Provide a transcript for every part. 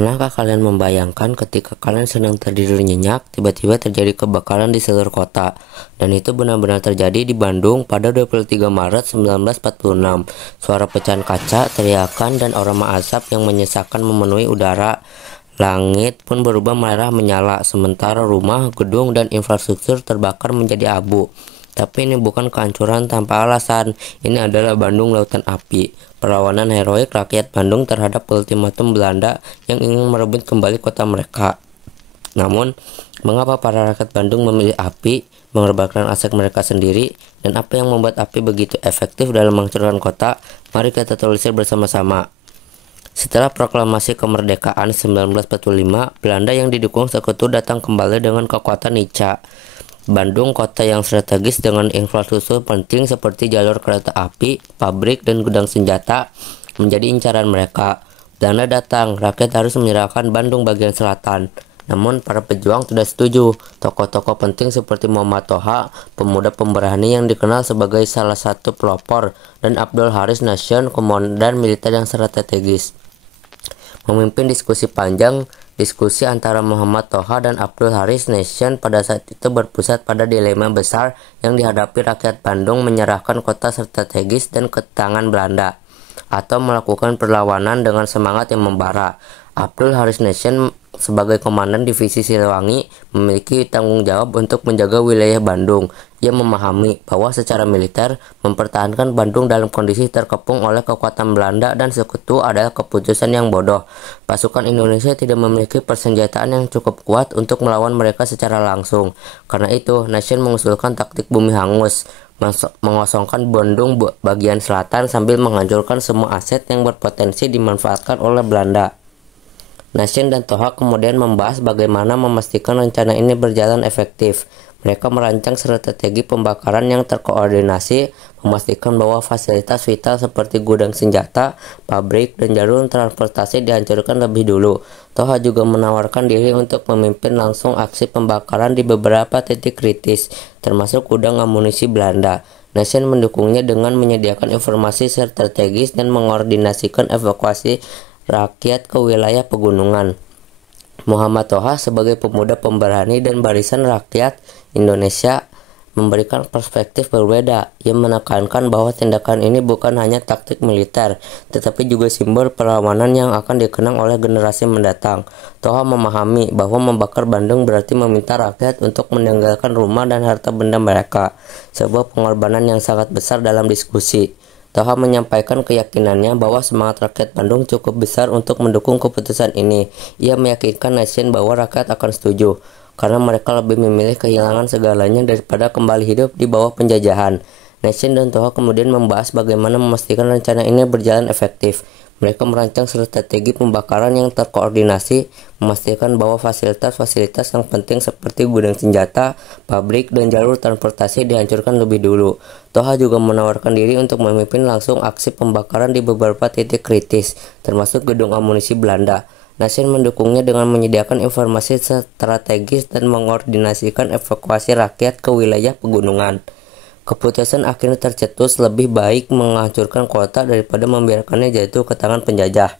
Pernahkah kalian membayangkan ketika kalian sedang tertidur nyenyak, tiba-tiba terjadi kebakaran di seluruh kota? Dan itu benar-benar terjadi di Bandung pada 23 Maret 1946. Suara pecahan kaca, teriakan, dan aroma asap yang menyesakkan memenuhi udara. Langit pun berubah merah menyala, sementara rumah, gedung, dan infrastruktur terbakar menjadi abu. Tapi ini bukan kehancuran tanpa alasan, ini adalah Bandung Lautan Api. Perlawanan heroik rakyat Bandung terhadap ultimatum Belanda yang ingin merebut kembali kota mereka. Namun, mengapa para rakyat Bandung memilih api, mengorbankan aset mereka sendiri, dan apa yang membuat api begitu efektif dalam menghancurkan kota? Mari kita telusuri bersama-sama. Setelah proklamasi kemerdekaan 1945, Belanda yang didukung Sekutu datang kembali dengan kekuatan Nica. Bandung, kota yang strategis dengan infrastruktur penting seperti jalur kereta api, pabrik, dan gudang senjata, menjadi incaran mereka. Belanda datang, rakyat harus menyerahkan Bandung bagian selatan. Namun para pejuang tidak setuju. Tokoh-tokoh penting seperti Muhammad Toha, pemuda pemberani yang dikenal sebagai salah satu pelopor, dan Abdul Haris Nation, komandan militer yang strategis, memimpin diskusi panjang. Diskusi antara Muhammad Toha dan Abdul Haris Nation pada saat itu berpusat pada dilema besar yang dihadapi rakyat Bandung: menyerahkan kota strategis dan ke tangan Belanda, atau melakukan perlawanan dengan semangat yang membara. Abdul Haris Nation sebagai komandan divisi Siliwangi memiliki tanggung jawab untuk menjaga wilayah Bandung. Ia memahami bahwa secara militer mempertahankan Bandung dalam kondisi terkepung oleh kekuatan Belanda dan Sekutu adalah keputusan yang bodoh. Pasukan Indonesia tidak memiliki persenjataan yang cukup kuat untuk melawan mereka secara langsung. Karena itu, Nation mengusulkan taktik bumi hangus, mengosongkan Bandung bagian selatan sambil menghancurkan semua aset yang berpotensi dimanfaatkan oleh Belanda. Nation dan Toha kemudian membahas bagaimana memastikan rencana ini berjalan efektif. Mereka merancang strategi pembakaran yang terkoordinasi, memastikan bahwa fasilitas vital seperti gudang senjata, pabrik, dan jalur transportasi dihancurkan lebih dulu. Toha juga menawarkan diri untuk memimpin langsung aksi pembakaran di beberapa titik kritis, termasuk gudang amunisi Belanda. Nation mendukungnya dengan menyediakan informasi strategis dan mengordinasikan evakuasi rakyat ke wilayah pegunungan. Muhammad Toha sebagai pemuda pemberani dan barisan rakyat Indonesia memberikan perspektif berbeda. Ia menekankan bahwa tindakan ini bukan hanya taktik militer, tetapi juga simbol perlawanan yang akan dikenang oleh generasi mendatang. Toha memahami bahwa membakar Bandung berarti meminta rakyat untuk meninggalkan rumah dan harta benda mereka, sebuah pengorbanan yang sangat besar dalam diskusi. Toha menyampaikan keyakinannya bahwa semangat rakyat Bandung cukup besar untuk mendukung keputusan ini. Ia meyakinkan Nation bahwa rakyat akan setuju, karena mereka lebih memilih kehilangan segalanya daripada kembali hidup di bawah penjajahan. Nation dan Toha kemudian membahas bagaimana memastikan rencana ini berjalan efektif. Mereka merancang strategi pembakaran yang terkoordinasi, memastikan bahwa fasilitas-fasilitas yang penting seperti gudang senjata, pabrik, dan jalur transportasi dihancurkan lebih dulu. Toha juga menawarkan diri untuk memimpin langsung aksi pembakaran di beberapa titik kritis, termasuk gedung amunisi Belanda. Nation mendukungnya dengan menyediakan informasi strategis dan mengordinasikan evakuasi rakyat ke wilayah pegunungan. Keputusan akhirnya tercetus: lebih baik menghancurkan kota daripada membiarkannya jatuh ke tangan penjajah.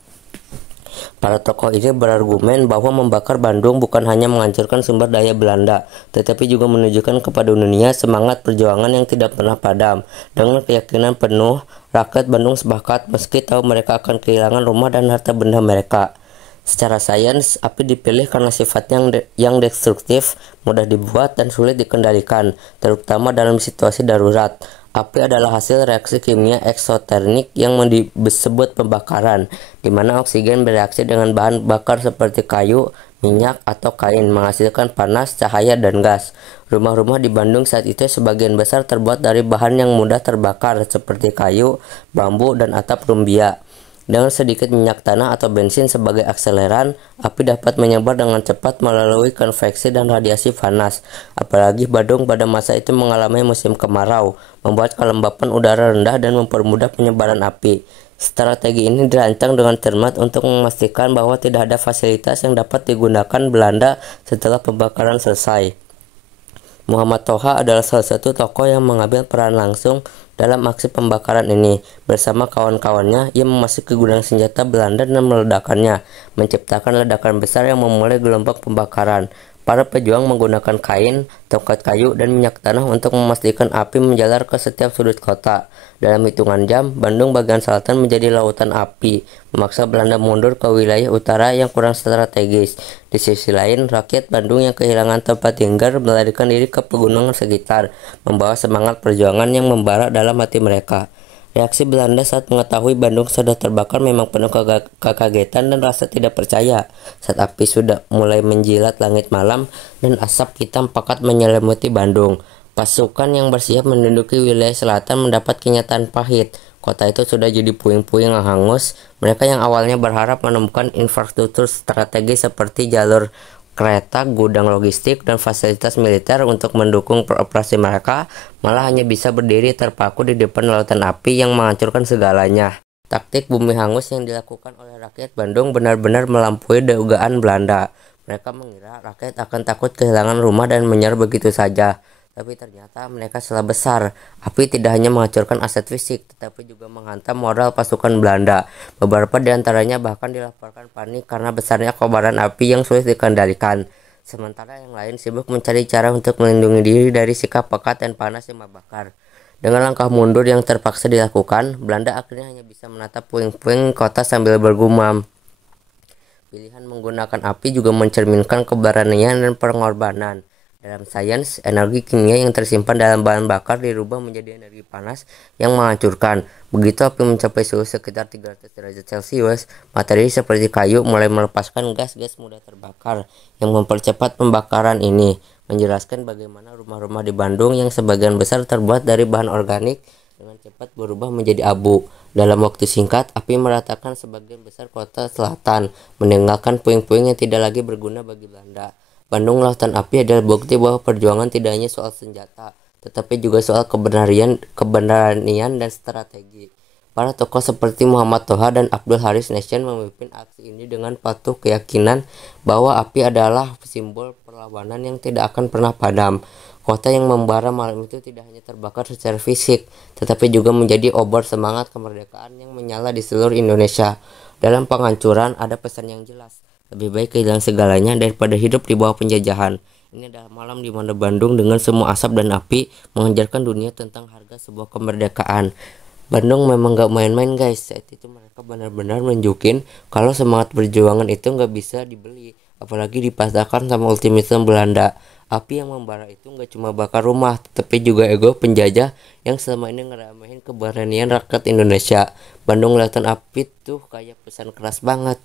Para tokoh ini berargumen bahwa membakar Bandung bukan hanya menghancurkan sumber daya Belanda, tetapi juga menunjukkan kepada dunia semangat perjuangan yang tidak pernah padam. Dengan keyakinan penuh, rakyat Bandung sepakat meski tahu mereka akan kehilangan rumah dan harta benda mereka. Secara sains, api dipilih karena sifatnya yang destruktif, mudah dibuat, dan sulit dikendalikan, terutama dalam situasi darurat. Api adalah hasil reaksi kimia eksotermik yang disebut pembakaran, di mana oksigen bereaksi dengan bahan bakar seperti kayu, minyak, atau kain, menghasilkan panas, cahaya, dan gas. Rumah-rumah di Bandung saat itu sebagian besar terbuat dari bahan yang mudah terbakar, seperti kayu, bambu, dan atap rumbia. Dengan sedikit minyak tanah atau bensin sebagai akseleran, api dapat menyebar dengan cepat melalui konveksi dan radiasi panas. Apalagi Bandung pada masa itu mengalami musim kemarau, membuat kelembapan udara rendah dan mempermudah penyebaran api. Strategi ini dirancang dengan cermat untuk memastikan bahwa tidak ada fasilitas yang dapat digunakan Belanda setelah pembakaran selesai. Muhammad Toha adalah salah satu tokoh yang mengambil peran langsung Dalam aksi pembakaran ini, bersama kawan-kawannya, ia memasuki gudang senjata Belanda dan meledakkannya, menciptakan ledakan besar yang memulai gelombang pembakaran. Para pejuang menggunakan kain, tongkat kayu, dan minyak tanah untuk memastikan api menjalar ke setiap sudut kota. Dalam hitungan jam, Bandung bagian selatan menjadi lautan api, memaksa Belanda mundur ke wilayah utara yang kurang strategis. Di sisi lain, rakyat Bandung yang kehilangan tempat tinggal melarikan diri ke pegunungan sekitar, membawa semangat perjuangan yang membara dalam hati mereka. Reaksi Belanda saat mengetahui Bandung sudah terbakar memang penuh kekagetan dan rasa tidak percaya. Saat api sudah mulai menjilat langit malam dan asap hitam pekat menyelimuti Bandung, pasukan yang bersiap menduduki wilayah selatan mendapat kenyataan pahit. Kota itu sudah jadi puing-puing yang hangus. Mereka yang awalnya berharap menemukan infrastruktur strategis seperti jalur kereta, gudang logistik, dan fasilitas militer untuk mendukung operasi mereka, malah hanya bisa berdiri terpaku di depan lautan api yang menghancurkan segalanya. Taktik bumi hangus yang dilakukan oleh rakyat Bandung benar-benar melampaui dugaan Belanda. Mereka mengira rakyat akan takut kehilangan rumah dan menyerah begitu saja. Tapi ternyata mereka salah besar. Api tidak hanya menghancurkan aset fisik, tetapi juga menghantam moral pasukan Belanda. Beberapa di antaranya bahkan dilaporkan panik karena besarnya kobaran api yang sulit dikendalikan. Sementara yang lain sibuk mencari cara untuk melindungi diri dari sikap pekat dan panas yang membakar. Dengan langkah mundur yang terpaksa dilakukan, Belanda akhirnya hanya bisa menatap puing-puing kota sambil bergumam. Pilihan menggunakan api juga mencerminkan keberanian dan pengorbanan. Dalam sains, energi kimia yang tersimpan dalam bahan bakar dirubah menjadi energi panas yang menghancurkan. Begitu api mencapai suhu sekitar 300 derajat Celcius, materi seperti kayu mulai melepaskan gas-gas mudah terbakar yang mempercepat pembakaran ini. Menjelaskan bagaimana rumah-rumah di Bandung yang sebagian besar terbuat dari bahan organik dengan cepat berubah menjadi abu. Dalam waktu singkat, api meratakan sebagian besar kota selatan, meninggalkan puing-puing yang tidak lagi berguna bagi Belanda. Bandung Lautan Api adalah bukti bahwa perjuangan tidak hanya soal senjata, tetapi juga soal keberanian dan strategi. Para tokoh seperti Muhammad Toha dan Abdul Haris Nation memimpin aksi ini dengan patuh keyakinan bahwa api adalah simbol perlawanan yang tidak akan pernah padam. Kota yang membara malam itu tidak hanya terbakar secara fisik, tetapi juga menjadi obor semangat kemerdekaan yang menyala di seluruh Indonesia. Dalam penghancuran ada pesan yang jelas. Lebih baik kehilangan segalanya daripada hidup di bawah penjajahan. Ini adalah malam di mana Bandung dengan semua asap dan api mengajarkan dunia tentang harga sebuah kemerdekaan. Bandung memang gak main-main guys. Saat itu mereka benar-benar menunjukin kalau semangat perjuangan itu gak bisa dibeli, apalagi dipasarkan sama ultimatum Belanda. Api yang membara itu gak cuma bakar rumah, tetapi juga ego penjajah yang selama ini ngeremehin keberanian rakyat Indonesia. Bandung Lautan Api tuh kayak pesan keras banget.